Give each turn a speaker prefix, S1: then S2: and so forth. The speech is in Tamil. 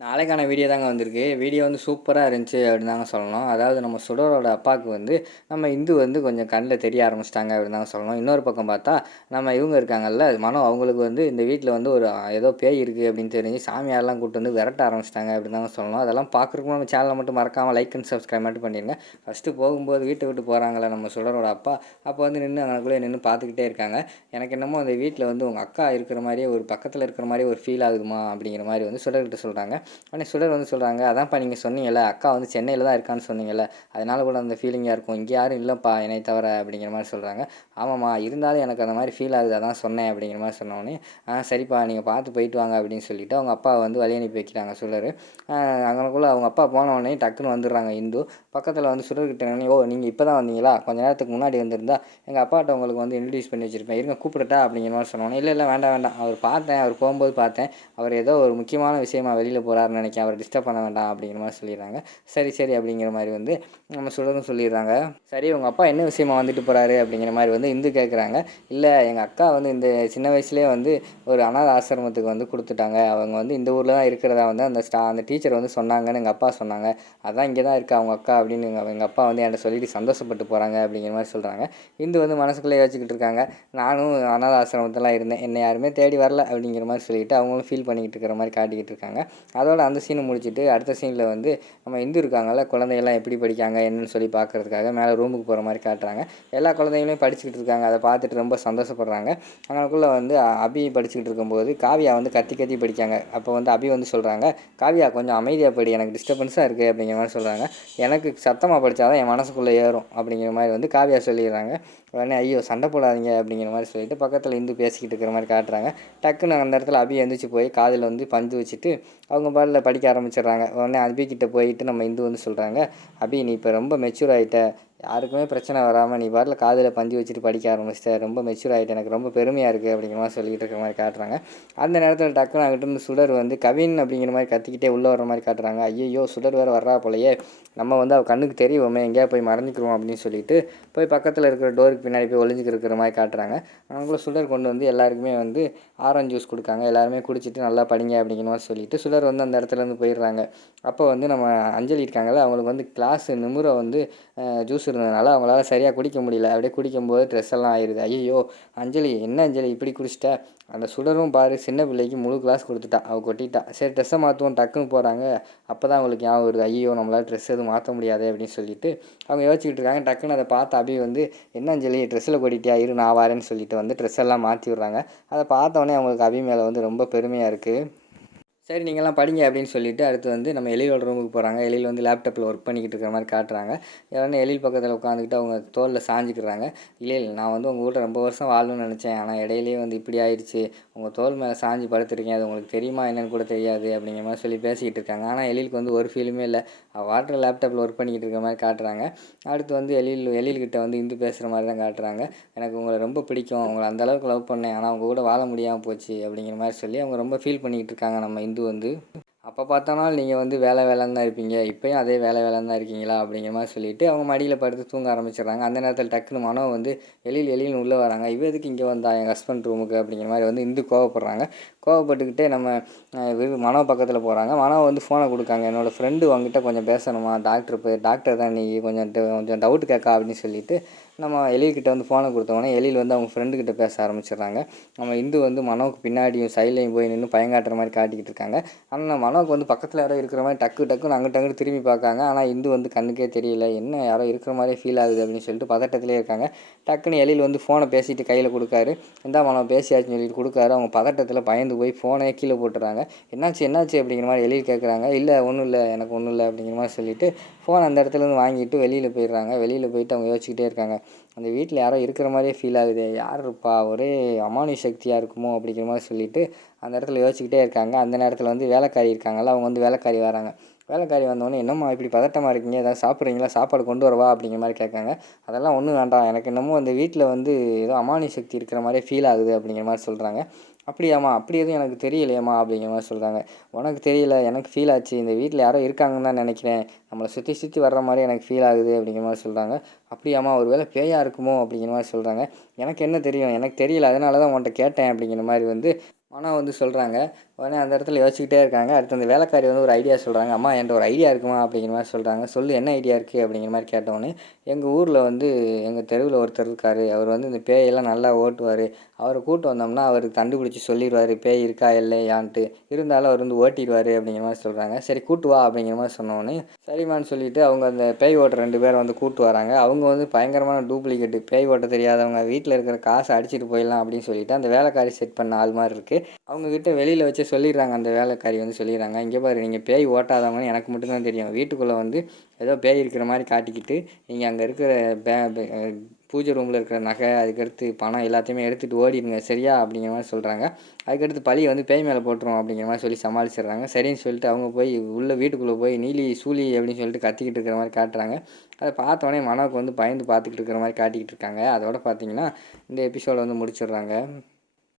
S1: நாளைக்கான வீடியோ தாங்க வந்திருக்கு. வீடியோ வந்து சூப்பராக இருந்துச்சு அப்படின்னு தாங்க சொல்லணும். அதாவது நம்ம சுடரோட அப்பாவுக்கு வந்து நம்ம இந்து வந்து கொஞ்சம் கண்ணில் தெரிய ஆரம்பிச்சிட்டாங்க அப்படின்னு தாங்க சொல்லணும். இன்னொரு பக்கம் பார்த்தா நம்ம இவங்க இருக்காங்கல்ல மனோ அவங்களுக்கு வந்து இந்த வீட்டில் வந்து ஒரு ஏதோ பேய் இருக்குது அப்படின்னு தெரிஞ்சு சாமியாரெல்லாம் கூப்பிட்டு வந்து விரட்ட ஆரம்பிச்சிட்டாங்க அப்படின்னு தாங்க சொல்லணும். அதெல்லாம் பார்க்குறக்கு நம்ம சேனலை மட்டும் மறக்காமல் லைக் அண்ட் சப்ஸ்கிரைப் மட்டும் பண்ணிடுங்க ஃபஸ்ட்டு போகும்போது வீட்டை விட்டு போகிறாங்களே நம்ம சுடரோட அப்பா. அப்போ வந்து நின்று அங்கனக்குள்ளே நின்று பார்த்துக்கிட்டே இருக்காங்க. எனக்கு என்னமோ அந்த வீட்டில் வந்து உங்கள் அக்கா இருக்கிற மாதிரியே ஒரு பக்கத்தில் இருக்கிற மாதிரி ஒரு ஃபீல் ஆகுதுமா அப்படிங்கிற மாதிரி வந்து சுடர்கிட்ட சொல்கிறாங்க உடனே சுடர் வந்து சொல்கிறாங்க அதான்ப்பா நீங்கள் சொன்னீங்கல்ல அக்கா வந்து சென்னையில் தான் இருக்கான்னு சொன்னீங்கல்ல அதனால கூட அந்த ஃபீலிங்காக இருக்கும். இங்கே யாரும் இல்லைப்பா என்னை தவிர அப்படிங்கிற மாதிரி சொல்கிறாங்க ஆமாம்மா இருந்தாலும் எனக்கு அந்த மாதிரி ஃபீல் ஆகுது அதான் சொன்னேன் அப்படிங்கிற மாதிரி சொன்னோடனே ஆ சரிப்பா நீங்கள் பார்த்து போயிட்டு வாங்க அப்படின்னு சொல்லிட்டு அவங்க அப்பா வந்து வழி அனுப்பி வைக்கிறாங்க சுடர். அங்கனக்குள்ளே அவங்க அப்பா போன உடனே டக்குன்னு வந்துடுறாங்க இந்து. பக்கத்தில் வந்து சுடர்கிட்ட ஓ நீங்கள் இப்போ தான் வந்தீங்களா? கொஞ்ச நேரத்துக்கு முன்னாடி வந்திருந்தா எங்கள் அப்பாட்ட உங்களுக்கு வந்து இன்ட்ரடியூஸ் பண்ணி வச்சுருப்பேன். இருங்க கூப்பிடட்டா அப்படிங்கிற மாதிரி சொன்னோன்னே இல்லை இல்லை வேண்டாம் வேண்டாம். அவர் பார்த்தேன் அவர் போகும்போது பார்த்தேன். அவர் ஏதோ ஒரு முக்கியமான விஷயமா வெளியில் போகிறாருன்னு நினைக்க அவரை டிஸ்டர்ப் பண்ண வேண்டாம் அப்படிங்கிற மாதிரி சொல்லிடுறாங்க. சரி சரி அப்படிங்கிற மாதிரி வந்து நம்ம சுடரும் சொல்லிடுறாங்க. சரி உங்கள் அப்பா என்ன விஷயமா வந்துட்டு போகிறாரு அப்படிங்கிற மாதிரி வந்து இந்து கேட்குறாங்க இல்லை எங்கள் அக்கா வந்து இந்த சின்ன வயசுலேயே வந்து ஒரு அனாத ஆசிரமத்துக்கு வந்து கொடுத்துட்டாங்க. அவங்க வந்து இந்த ஊரில் தான் இருக்கிறதா வந்து அந்த ஸ்டா அந்த டீச்சர் வந்து சொன்னாங்கன்னு எங்கள் அப்பா சொன்னாங்க. அதான் இங்கே தான் இருக்கா அவங்க அக்கா அப்படின்னு எங்கள் எங்கள் அப்பா வந்து என்கிட்ட சொல்லிட்டு சந்தோஷப்பட்டு போகிறாங்க அப்படிங்கிற மாதிரி சொல்கிறாங்க இந்து வந்து மனசுக்குள்ளே யோசிச்சுக்கிட்டு இருக்காங்க. நானும் அனாத ஆசிரமத்தெல்லாம் இருந்தேன். என்னை யாருமே தேடி வரல அப்படிங்கிற மாதிரி சொல்லிட்டு அவங்களும் ஃபீல் பண்ணிக்கிட்டு இருக்கிற மாதிரி காட்டிக்கிட்டு இருக்காங்க. அதோட அந்த சீனை முடிச்சுட்டு அடுத்த சீனில் வந்து நம்ம இந்து இருக்காங்கல்ல குழந்தைகள்லாம் எப்படி படிக்காங்க என்னன்னு சொல்லி பார்க்கறதுக்காக மேலே ரூமுக்கு போகிற மாதிரி காட்டுறாங்க. எல்லா குழந்தைங்களையும் படிச்சுக்கிட்டு இருக்காங்க. அதை பார்த்துட்டு ரொம்ப சந்தோஷப்படுறாங்க. அவங்களுக்குள்ளே வந்து அபி படிச்சுக்கிட்டு இருக்கும்போது காவியா வந்து கத்தி கத்தி படிக்காங்க. அப்போ வந்து அபி வந்து சொல்கிறாங்க காவியா கொஞ்சம் அமைதியாக படி. எனக்கு டிஸ்டர்பன்ஸாக இருக்குது அப்படிங்கிற மாதிரி சொல்கிறாங்க எனக்கு சத்தமாக படித்தாதான் என் மனசுக்குள்ளே ஏறும் அப்படிங்கிற மாதிரி வந்து காவியா சொல்லிடுறாங்க. உடனே ஐயோ சண்டை போடாதீங்க அப்படிங்கிற மாதிரி சொல்லிட்டு பக்கத்தில் இந்து பேசிக்கிட்டு இருக்கிற மாதிரி காட்டுறாங்க. டக்குன்னு அந்த இடத்துல அபி எந்திரிச்சு போய் காதில் வந்து பஞ்சு வச்சுட்டு அவங்க பாட்டில் படிக்க ஆரம்பிச்சிடுறாங்க. உடனே அபி போயிட்டு நம்ம இந்து வந்து சொல்கிறாங்க அபி நீ இப்போ ரொம்ப மெச்சூர் ஆகிட்ட யாருக்குமே பிரச்சனை வராமல் நீ பாட்டில் காதில் பஞ்சு வச்சுட்டு படிக்க ஆரம்பிச்சிட்ட ரொம்ப மெச்சூர் ஆகிட்டு எனக்கு ரொம்ப பெருமையாக இருக்குது அப்படிங்கிற மாதிரி சொல்லிக்கிட்டு இருக்கிற மாதிரி காட்டுறாங்க. அந்த நேரத்தில் டக்குன்னு அங்கிட்ட இருந்து சுடர் வந்து கவின் அப்படிங்கிற மாதிரி கத்திக்கிட்டே உள்ளே வர மாதிரி காட்டுறாங்க. ஐயோ சுடர் வேறு வர்றா போலையே. நம்ம வந்து அவள் கண்ணுக்கு தெரியுமே எங்கேயா போய் மறைஞ்சிக்கிறோம் அப்படின்னு சொல்லிட்டு போய் பக்கத்தில் இருக்கிற டோருக்கு பின்னாடி போய் ஒளிஞ்சிக்கிற மாதிரி காட்டுறாங்க. அவங்களும் சுடர் கொண்டு வந்து எல்லாருக்குமே வந்து ஆரஞ்சு ஜூஸ் கொடுக்காங்க. எல்லாருமே குடிச்சிட்டு நல்லா படிங்க அப்படிங்கிற மாதிரி சொல்லிட்டு சுடர் வந்து அந்த இடத்துல இருந்து போயிடுறாங்க. அப்போ வந்து நம்ம அஞ்சலி இருக்காங்கல்ல அவங்களுக்கு வந்து கிளாஸ் நிமுறை வந்து ஜூஸ் இருந்ததுனால அவங்களால சரியாக குடிக்க முடியல. அப்படியே குடிக்கும்போது ட்ரெஸ் எல்லாம் ஆயிடுது ஐயோ அஞ்சலி என்ன அஞ்சலி இப்படி குடிச்சிட்ட? அந்த சுடரும் பாரு சின்ன பிள்ளைக்கு முழு கிளாஸ் கொடுத்துட்டா அவள் கொட்டிட்டா. சரி ட்ரெஸ்ஸை மாற்றுவோம் டக்குன்னு போகிறாங்க அப்போ தான் அவங்களுக்கு ஞாபகம் வருது ஐயோ நம்மளால் ட்ரெஸ் எதுவும் மாற்ற முடியாது அப்படின்னு சொல்லிட்டு அவங்க யோசிச்சுக்கிட்டு இருக்காங்க. டக்குன்னு அதை பார்த்து அபி வந்து என்ன அஞ்சலி ட்ரெஸ்ஸில் கொட்டிட்டியா? இரு நான் வரேன்னு சொல்லிட்டு வந்து ட்ரெஸ் எல்லாம் மாற்றி விட்றாங்க. அதை பார்த்தோன்னே அவங்களுக்கு அபி மேலே வந்து ரொம்ப பெருமையாக இருக்குது சரி நீங்கள்லாம் படிங்க அப்படின்னு சொல்லிட்டு அடுத்து வந்து நம்ம எழிலோட ரூமுக்கு போகிறாங்க எழில் வந்து லேப்டாப்பில் ஒர்க் பண்ணிக்கிட்டு இருக்கிற மாதிரி காட்டுறாங்க. உடனே எழில் பக்கத்தில் உட்காந்துக்கிட்டு அவங்க தோலில் சாஞ்சிக்கிறாங்க. இல்லை நான் வந்து உங்கள் வீட்டில் ரொம்ப வருஷம் வாழணும்னு நினச்சேன். ஆனால் இடையிலேயே வந்து இப்படி ஆயிடுச்சு. உங்கள் தோல் மேலே சாஞ்சு படுத்துருக்கீங்க. அது உங்களுக்கு தெரியுமா? என்னன்னு கூட தெரியாது. அப்படிங்கிற மாதிரி சொல்லி பேசிக்கிட்டு இருக்காங்க. ஆனால் எழிலுக்கு வந்து ஒரு ஃபீலுமே இல்லை. வாட்டர் லேப்டாப்பில் ஒர்க் பண்ணிக்கிட்டு இருக்கிற மாதிரி காட்டுறாங்க. அடுத்து வந்து எழில் எழில்கிட்ட வந்து இந்து பேசுகிற மாதிரி தான் காட்டுறாங்க. எனக்கு உங்களை ரொம்ப பிடிக்கும். உங்களை அந்த அளவுக்கு லவ் பண்ணேன். ஆனால் அவங்க கூட வாழ முடியாமல் போச்சு. அப்படிங்கிற மாதிரி சொல்லி அவங்க ரொம்ப ஃபீல் பண்ணிக்கிட்டு இருக்காங்க நம்ம இந்து வந்து அப்போ பார்த்தாலும் நீங்கள் வந்து வேலை வேலைன்னு தான் இருப்பீங்க இப்போயும் அதே வேலை வேலைன்னு தான் இருக்கீங்களா? அப்படிங்கிற மாதிரி சொல்லிவிட்டு அவங்க மடியில் படுத்து தூங்க ஆரம்பிச்சிடுறாங்க. அந்த நேரத்தில் டக்குன்னு மனோ வந்து எழில் எழில் உள்ளே வராங்க. இவ எதுக்கு இங்கே வந்தா என் ஹஸ்பண்ட் ரூமுக்கு அப்படிங்கிற மாதிரி வந்து இந்து கோவப்படுறாங்க. கோவப்பட்டுக்கிட்டே நம்ம மனோ பக்கத்தில் போகிறாங்க மனோ வந்து ஃபோனை கொடுக்காங்க. என்னோடய ஃப்ரெண்டு உங்ககிட்ட கொஞ்சம் பேசணுமா? டாக்டர் போய் டாக்டர் தான் நீ கொஞ்சம் கொஞ்சம் டவுட் கேட்கா அப்படின்னு சொல்லிட்டு நம்ம எழில்கிட்ட வந்து ஃபோனை கொடுத்தோன்னே எழில் வந்து அவங்க ஃப்ரெண்டுக்கிட்ட பேச ஆரம்பிச்சிடுறாங்க. நம்ம இந்து வந்து மனோவுக்கு பின்னாடியும் சைட்லையும் போய் நின்று பயங்காட்டுற மாதிரி காட்டிக்கிட்டு இருக்காங்க. ஆனால் மனோவுக்கு வந்து பக்கத்தில் யாரோ இருக்கிற மாதிரி டக்கு டக்குன்னு அங்கிட்ட அங்கிட்டு திரும்பி பார்க்காங்க. ஆனால் இந்து வந்து கண்ணுக்கே தெரியல. என்ன யாரோ இருக்கிற மாதிரியே ஃபீல் ஆகுது அப்படின்னு சொல்லிட்டு பதட்டத்திலே இருக்காங்க. டக்குன்னு எழில் வந்து ஃபோனை பேசிட்டு கையில் கொடுக்காரு. இந்தா மனம் பேசியாச்சுன்னு சொல்லிட்டு கொடுக்காரு. அவங்க பதட்டத்தில் பயந்து போய் ஃபோனை கீழே போட்டுறாங்க. என்னாச்சு என்னாச்சு அப்படிங்கிற மாதிரி வெளியில் கேட்குறாங்க இல்லை ஒன்றும் இல்லை எனக்கு ஒன்றும் இல்லை அப்படிங்கிற மாதிரி சொல்லிட்டு ஃபோன் அந்த இடத்துல இருந்து வாங்கிட்டு வெளியில் போயிடுறாங்க. வெளியில் போயிட்டு அவங்க யோசிச்சுக்கிட்டே இருக்காங்க. அந்த வீட்டில் யாரோ இருக்கிற மாதிரியே ஃபீல் ஆகுது. யார் இருப்பா ஒரே அமானுஷ சக்தியாக இருக்குமோ அப்படிங்கிற மாதிரி சொல்லிவிட்டு அந்த இடத்துல யோசிச்சுக்கிட்டே இருக்காங்க. அந்த நேரத்தில் வந்து வேலைக்காரி இருக்காங்கல்ல அவங்க வந்து வேலைக்காரி வராங்க. வேலைக்காரி வந்தோடனே என்னம்மா இப்படி பதட்டமாக இருக்கீங்க? ஏதாவது சாப்பிட்றீங்களா? சாப்பாடு கொண்டு வரவா அப்படிங்கிற மாதிரி கேட்காங்க. அதெல்லாம் ஒன்றும் வேண்டாம். எனக்கு என்னமோ அந்த வீட்டில் வந்து ஏதோ அமானி சக்தி இருக்கிற மாதிரியே ஃபீல் ஆகுது அப்படிங்கிற மாதிரி சொல்கிறாங்க அப்படியாம்மா அப்படி எதுவும் எனக்கு தெரியலையேம்மா அப்படிங்கிற மாதிரி சொல்கிறாங்க உனக்கு தெரியல. எனக்கு ஃபீல் ஆச்சு. இந்த வீட்டில் யாரோ இருக்காங்கன்னு தான் நினைக்கிறேன். நம்மளை சுற்றி சுற்றி வர்ற மாதிரி எனக்கு ஃபீல் ஆகுது அப்படிங்கிற மாதிரி சொல்கிறாங்க அப்படியாம்மா ஒரு வேளை பேயாக இருக்குமோ? அப்படிங்கிற மாதிரி சொல்கிறாங்க எனக்கு என்ன தெரியும்? எனக்கு தெரியல. அதனால தான் உன்கிட்ட கேட்டேன் அப்படிங்கிற மாதிரி வந்து மனோ வந்து சொல்கிறாங்க உடனே அந்த இடத்துல யோசிச்சுக்கிட்டே இருக்காங்க. அடுத்து அந்த வேலைக்காரி வந்து ஒரு ஐடியா சொல்கிறாங்க அம்மா என்கிட்ட ஒரு ஐடியா இருக்குமா? அப்படிங்கிற மாதிரி சொல்கிறாங்க சொல்லு என்ன ஐடியா இருக்குது அப்படிங்கிற மாதிரி கேட்டோன்னே எங்கள் ஊரில் வந்து எங்கள் தெருவில் ஒருத்தர் இருக்கார். அவர் வந்து இந்த பேயெல்லாம் நல்லா ஓட்டுவார். அவரை கூட்டு வந்தோம்னா அவருக்கு கண்டுபிடிச்சி சொல்லிடுவார். பேய் இருக்கா இல்லையான்ட்டு. இருந்தாலும் அவர் வந்து ஓட்டிடுவார். அப்படிங்கிற மாதிரி சொல்கிறாங்க சரி கூட்டு வா. அப்படிங்கிற மாதிரி சொன்னோன்னே சரிம்மான்னு சொல்லிட்டு அவங்க அந்த பேய் ஓட்டுற ரெண்டு பேரை வந்து கூட்டு வராங்க. அவங்க வந்து பயங்கரமான டூப்ளிகேட்டு பேய் ஓட்ட தெரியாதவங்க வீட்டில் இருக்கிற காசை அடிச்சிட்டு போயிடலாம் அப்படின்னு சொல்லிட்டு அந்த வேலைக்காரி செட் பண்ண ஆள் மாதிரி இருக்குது அவங்கக்கிட்ட வெளியில் வச்சு சொல்லிடுறாங்க. அந்த வேலைக்காரி வந்து சொல்லிடுறாங்க. இங்கே பாரு நீங்கள் பேய் ஓட்டாதவங்கன்னு எனக்கு மட்டும்தான் தெரியும். வீட்டுக்குள்ளே வந்து ஏதோ பேய் இருக்கிற மாதிரி காட்டிக்கிட்டு நீங்கள் அங்கே இருக்கிற பே பூஜை ரூமில் இருக்கிற நகை அதுக்கடுத்து பணம் எல்லாத்தையுமே எடுத்துகிட்டு ஓடிடுங்க. சரியா? அப்படிங்கிற மாதிரி சொல்கிறாங்க அதுக்கடுத்து பழியை வந்து பேய் மேலே போட்டுரும் அப்படிங்கிற மாதிரி சொல்லி சமாளிச்சிடுறாங்க. சரின்னு சொல்லிட்டு அவங்க போய் உள்ளே வீட்டுக்குள்ளே போய் நீலி சூலி அப்படின்னு சொல்லிட்டு கத்திக்கிட்டு இருக்கிற மாதிரி காட்டுறாங்க. அதை பார்த்தோன்னே மனோக்கு வந்து பயந்து பார்த்துக்கிட்டு இருக்கிற மாதிரி காட்டிக்கிட்டு இருக்காங்க. அதோட பார்த்தீங்கன்னா இந்த எபிசோடை வந்து முடிச்சிடுறாங்க.